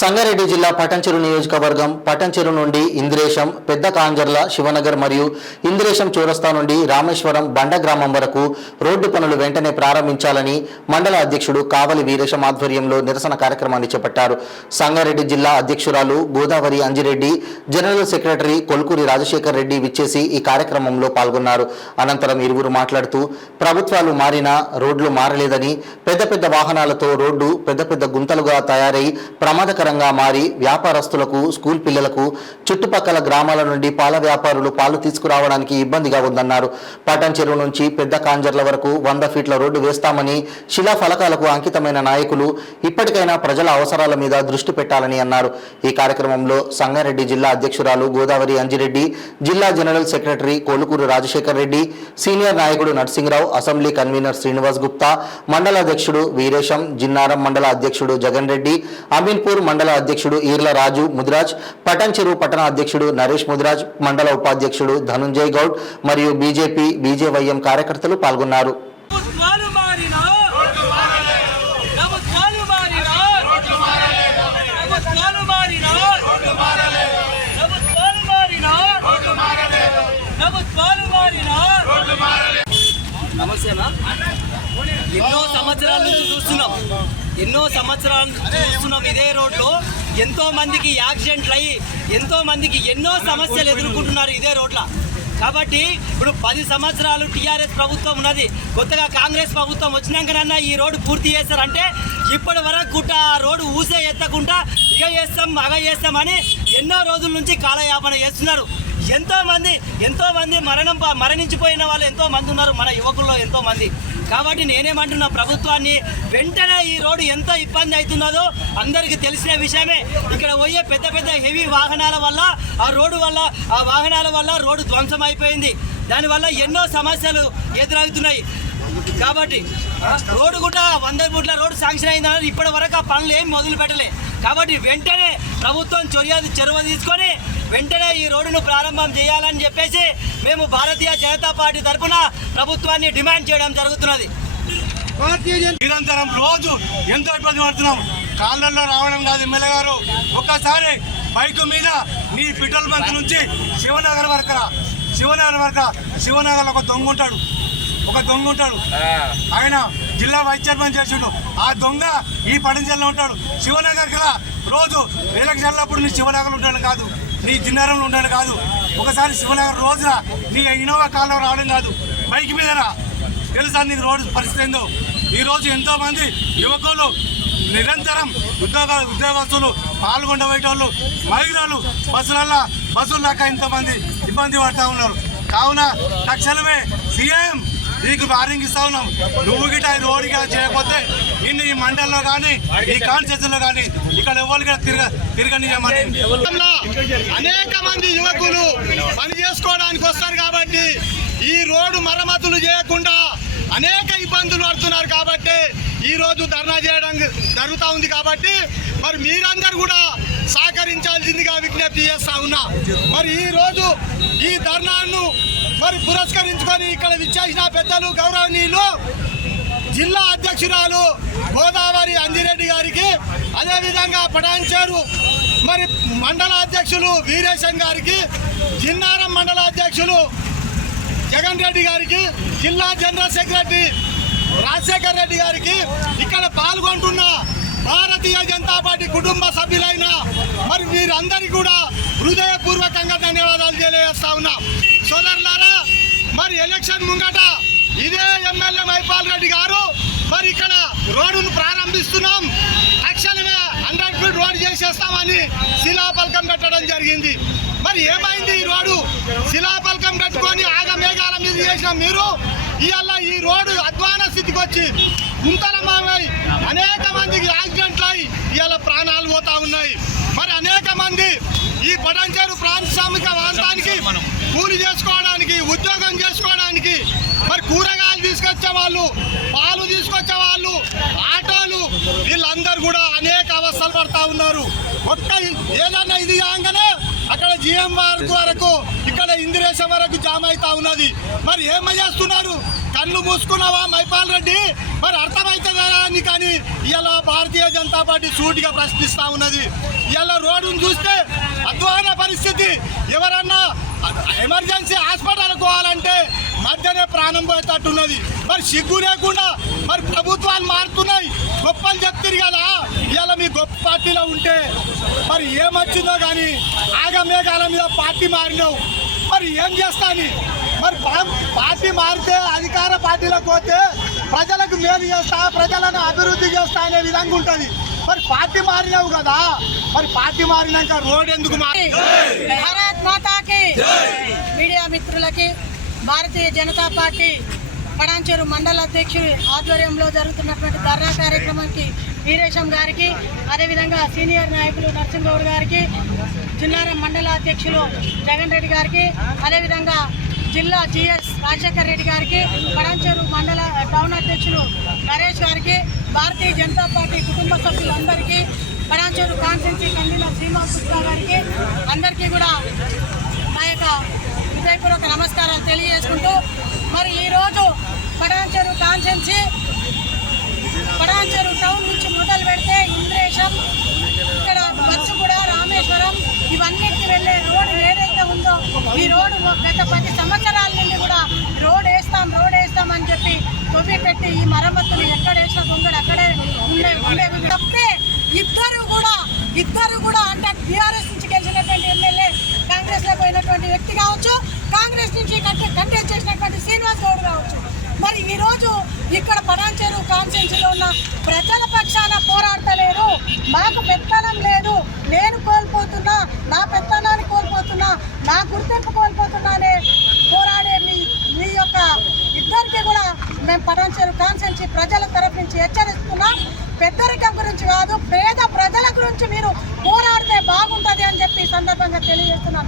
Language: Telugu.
సంగారెడ్డి జిల్లా పటంచెరు నియోజకవర్గం పటంచెరు నుండి ఇంద్రేశం పెద్ద కాంజర్ల శివనగర్ మరియు ఇంద్రేశం చౌరస్తా నుండి రామేశ్వరం బండ గ్రామం వరకు రోడ్డు పనులు వెంటనే ప్రారంభించాలని మండల అధ్యక్షుడు కావలి వీరేశం ఆధ్వర్యంలో నిరసన కార్యక్రమాన్ని చేపట్టారు. సంగారెడ్డి జిల్లా అధ్యక్షురాలు గోదావరి అంజిరెడ్డి, జనరల్ సెక్రటరీ కొల్కూరి రాజశేఖర్ రెడ్డి విచ్చేసి ఈ కార్యక్రమంలో పాల్గొన్నారు. అనంతరం ఇరువురు మాట్లాడుతూ ప్రభుత్వాలు మారినా రోడ్లు మారలేదని, పెద్ద పెద్ద వాహనాలతో రోడ్డు పెద్ద పెద్ద గుంతలుగా తయారై ప్రమాదకరంగా మారి వ్యాపారస్తులకు, స్కూల్ పిల్లలకు, చుట్టుపక్కల గ్రామాల నుండి పాల వ్యాపారులు పాలు తీసుకురావడానికి ఇబ్బందిగా ఉందన్నారు. పటంచెరు నుంచి పెద్ద కాంజర్ల వరకు 100 ఫీట్ల రోడ్డు వేస్తామని శిలా ఫలకాలకు అంకితమైన నాయకులు ఇప్పటికైనా ప్రజల అవసరాల మీద దృష్టి పెట్టాలని అన్నారు. ఈ కార్యక్రమంలో సంగారెడ్డి జిల్లా అధ్యక్షురాలు గోదావరి అంజిరెడ్డి, జిల్లా general secretary Kolukuru Rajasekhar Reddy, senior నాయకుడు నర్సింగరావు, అసెంబ్లీ కన్వీనర్ శ్రీనివాస్ గుప్తా, మండల అధ్యక్షుడు వీరేశం, జిన్నారం మండల అధ్యక్షుడు జగన్ రెడ్డి, అమీన్పూర్ మండల అధ్యక్షుడు ఈర్ల రాజు ముదిరాజ్, పటంచెరు పట్టణ అధ్యక్షుడు నరేష్ ముదిరాజ్, మండల ఉపాధ్యక్షుడు ధనుంజయ్ గౌడ్ మరియు బీజేపీ, బీజేవైఎం కార్యకర్తలు పాల్గొన్నారు. ఎన్నో సంవత్సరాలు చూస్తున్నాం ఇదే రోడ్లో ఎంతో మందికి యాక్సిడెంట్లు అయ్యి ఎంతో మందికి ఎన్నో సమస్యలు ఎదుర్కొంటున్నారు ఇదే రోడ్ల. కాబట్టి ఇప్పుడు 10 సంవత్సరాలు టీఆర్ఎస్ ప్రభుత్వం ఉన్నది, కొత్తగా కాంగ్రెస్ ప్రభుత్వం వచ్చినాకనన్నా ఈ రోడ్డు పూర్తి చేస్తారంటే ఇప్పటి వరకు కూడా ఆ రోడ్డు ఊసే ఎత్తకుండా ఇక చేస్తాం అగ చేస్తామని ఎన్నో రోజుల నుంచి కాలయాపన చేస్తున్నారు. ఎంతో మంది మరణించిపోయిన వాళ్ళు ఎంతో మంది ఉన్నారు మన యువకుల్లో ఎంతో మంది. కాబట్టి నేనేమంటున్నా ప్రభుత్వాన్ని వెంటనే ఈ రోడ్డు ఎంత ఇబ్బంది అవుతున్నదో అందరికీ తెలిసిన విషయమే. ఇక్కడ పోయే పెద్ద పెద్ద హెవీ వాహనాల వల్ల ఆ వాహనాల వల్ల రోడ్డు ధ్వంసం అయిపోయింది. దానివల్ల ఎన్నో సమస్యలు ఎదురవుతున్నాయి. కాబట్టి రోడ్డు కూడా 100 ఫీట్ల రోడ్డు శాంక్షన్ అయిందని ఇప్పటి వరకు ఆ పనులు ఏం మొదలు పెట్టలే. కాబట్టి వెంటనే ప్రభుత్వం చొరవ తీసుకొని వెంటనే ఈ రోడ్డును ప్రారంభం చేయాలని చెప్పేసి మేము భారతీయ జనతా పార్టీ తరఫున ప్రభుత్వాన్ని డిమాండ్ చేయడం జరుగుతున్నది. నిరంతరం రోజు ఎంతో ఇబ్బంది పడుతున్నాం. కాళ్ళల్లో రావడం కాదు ఎమ్మెల్యే గారు, ఒక్కసారి బైక్ మీద నీ పెట్రోల్ బంక్ నుంచి శివనగర్ శివనగర్లో ఒక దొంగ ఉంటాడు. ఆయన జిల్లా వైస్ చైర్మన్ చేసిండు. ఆ దొంగ ఈ పటంచెరులో ఉంటాడు. శివనగర్ కదా రోజు ఎలక్షన్లప్పుడు నీ శివనగర్లో ఉంటాడు కాదు, నీ జిన్నారంలో ఉంటాడు కాదు. ఒకసారి శివనగర్ రోజున నీ ఇన్నోవా కాల్లో రావడం కాదు, బైక్ మీద రా. తెలుసా నీకు రోడ్డు పరిస్థితి ఏందో? ఈరోజు ఎంతో మంది యువకులు నిరంతరం ఉద్యోగస్తులు పాల్గొండబోయేటోళ్ళు, మహిళలు బస్సులు దాకా ఎంతోమంది ఇబ్బంది పడుతూ ఉన్నారు. కావున తక్షణమే సీఎం నీకు వార్నింగ్ ఇస్తా ఉన్నాం. నువ్వు గిట్ట ఈ రోడ్డుగా చేయకపోతే నిన్ను ఈ మండలంలో కానీ ఈ కాన్స్టిట్యూన్సీలో కానీ ఇక్కడ ఎవరు తిరగనియమని. అనేక మంది యువకులు పని చేసుకోవడానికి వస్తారు కాబట్టి ఈ రోడ్డు మరమ్మతులు చేయకుండా అనేక ఇబ్బందులు పడుతున్నారు. కాబట్టి ఈరోజు ధర్నా చేయడం జరుగుతూ ఉంది. కాబట్టి మరి మీరందరూ కూడా సహకరించాల్సిందిగా విజ్ఞప్తి చేస్తా ఉన్నా. మరి ఈరోజు ఈ ధర్నాను మరి పురస్కరించుకొని ఇక్కడ విచ్చేసిన పెద్దలు గౌరవనీయులు జిల్లా అధ్యక్షురాలు గోదావరి అంజిరెడ్డి గారికి, అదేవిధంగా పటాన్చేరు మరి మండల అధ్యక్షులు వీరేశం గారికి, జిన్నారం మండల అధ్యక్షులు జగన్ రెడ్డి గారికి, జిల్లా జనరల్ సెక్రటరీ రాజశేఖర్ రెడ్డి గారికి, ఇక్కడ పాల్గొంటున్న భారతీయ జనతా పార్టీ కుటుంబ సభ్యులైన మరి వీరందరికీ కూడా హృదయపూర్వకంగా ధన్యవాదాలు తెలియజేస్తా ఉన్నా. సోదరులారా, మరి ఎలక్షన్ ముంగట ఇదే ఎమ్మెల్యే మైపాల్ రెడ్డి గారు మరి ఇక్కడ రోడ్డును ప్రారంభిస్తున్నాం, తక్షణమే 100 ఫీట్ రోడ్డు చేసేస్తామని శిలాఫలకం పెట్టడం జరిగింది. మరి ఏమైంది? ఈ రోడ్డు శిలాఫలకం పెట్టుకొని ఆగమేఘాల మీద చేసిన మీరు ఇవాళ ఈ రోడ్డు అధ్వాన స్థితికి వచ్చి గుంతలమామై అనేక మందికి యాక్సిడెంట్లు అయి ఇవాళ ప్రాణాలు పోతా ఉన్నాయి. మరి అనేక మంది ఈ పటంచెరు పారిశ్రామిక ప్రాంతానికి కూలి చేసుకోవడానికి, ఉద్యోగం చేసుకోవడానికి, మరి కూరగాయలు తీసుకొచ్చే వాళ్ళు, పాలు తీసుకొచ్చే వాళ్ళు, ఆటోలు, వీళ్ళందరూ కూడా అనేక అవస్థలు పడతా ఉన్నారు. ఒక్క ఏదన్నా ఇది కాగానే అక్కడ జిఎం వరకు ఇక్కడ ఇందిరేశం వరకు జామ్ అవుతా ఉన్నది. మరి ఏం చేస్తున్నారు? కళ్ళు మూసుకున్నావా మైపాల్ రెడ్డి? మరి అర్థమవుతుందా అని కానీ ఇలా భారతీయ జనతా పార్టీ సూటిగా ప్రశ్నిస్తూ ఉన్నది. ఇలా రోడ్డును చూస్తే అధ్వాన పరిస్థితి. ఎవరన్నా ఎమర్జెన్సీ హాస్పిటల్కి పోవాలంటే మధ్యనే ప్రాణం పోయేటట్టున్నది. మరి సిగ్గు లేకుండా మరి ప్రభుత్వాలు మారుతున్నాయి. గొప్పలు చెప్తారు కదా, ఇలా మీ గొప్ప పార్టీలో ఉంటే మరి ఏమొచ్చిందో కానీ ఆగమేఘాల మీద పార్టీ మారినావు. మరి ఏం చేస్తాని? మరి పార్టీ మారితే అధికార పార్టీలోకి పోతే ప్రజలకు మేలు చేస్తా, ప్రజలను అభివృద్ధి చేస్తా అనే విధంగా ఉంటుంది. మరి పార్టీ మారినావు కదా, మరి పార్టీ మారినాక రోడ్ ఎందుకు భారత్ మాతాకి మీడియా మిత్రులకి భారతీయ జనతా పార్టీ పడాన్చెరు మండల అధ్యక్షుడి ఆధ్వర్యంలో జరుగుతున్నటువంటి ధర్నా కార్యక్రమానికి వీరేశం గారికి, అదేవిధంగా సీనియర్ నాయకులు నరసింహగౌడ్ గారికి, జిల్లారం మండల అధ్యక్షులు జగన్ రెడ్డి గారికి, అదేవిధంగా జిల్లా జిఎస్ రాజశేఖర్ రెడ్డి గారికి, పడాన్చెరు మండల టౌన్ అధ్యక్షులు నరేష్ గారికి, భారతీయ జనతా పార్టీ కుటుంబ సభ్యులందరికీ, పడాన్చెరు కాన్స్టిట్యున్సీ కన్వీనర్ శ్రీనివాస్ గుప్తా గారికి అందరికీ కూడా నా యొక్క హృదయపూర్వక నమస్కారాలు తెలియజేసుకుంటూ, మరి ఈరోజు పడాన్చెరు కాన్స్టిట్యున్సీ పడాన్చెరు టౌన్ నుంచి మొదలు పెడితే ఇంద్రేశం, ఇక్కడ బస్సుగూడ, రామేశ్వరం ఇవన్నిటికి వెళ్ళే రోడ్డు ఏదైతే ఉందో ఈ రోడ్డు గత 10 సంవత్సరాల నుండి కూడా రోడ్ వేస్తాం అని చెప్పి తొవ్వి పెట్టి ఈ మరమ్మతులు ఎక్కడ వేసిన దొంగలు అక్కడే ఉండేవి తప్పే. ఇద్దరు కూడా అంటే టీఆర్ఎస్ నుంచి గెలిచినటువంటి ఎమ్మెల్యే కాంగ్రెస్లో పోయినటువంటి వ్యక్తి కావచ్చు, కాంగ్రెస్ నుంచి కంటెస్ట్ చేసినటువంటి శ్రీనివాస్ గౌడ్ కావచ్చు. మరి ఈరోజు ఇక్కడ పడాన్చెరు కాన్స్టిట్యున్సీలో ఉన్న ప్రజల పక్షాన పోరాడతలేరు. మాకు పెత్తనం లేదు, నేను కోల్పోతున్నా, నా పెత్తనాన్ని కోల్పోతున్నా, నా గుర్తింపు కోల్పోతున్నా అనే పోరాడే మీ యొక్క ఇద్దరికి కూడా మేము పడాన్చెరు కాన్స్టిట్యున్సీ ప్రజల తరఫు నుంచి హెచ్చరిస్తున్నాం. పెద్దరికం గురించి కాదు, పేద ప్రజల గురించి మీరు పోరాడితే బాగుంటుంది అని చెప్పి ఈ సందర్భంగా తెలియజేస్తున్నాం.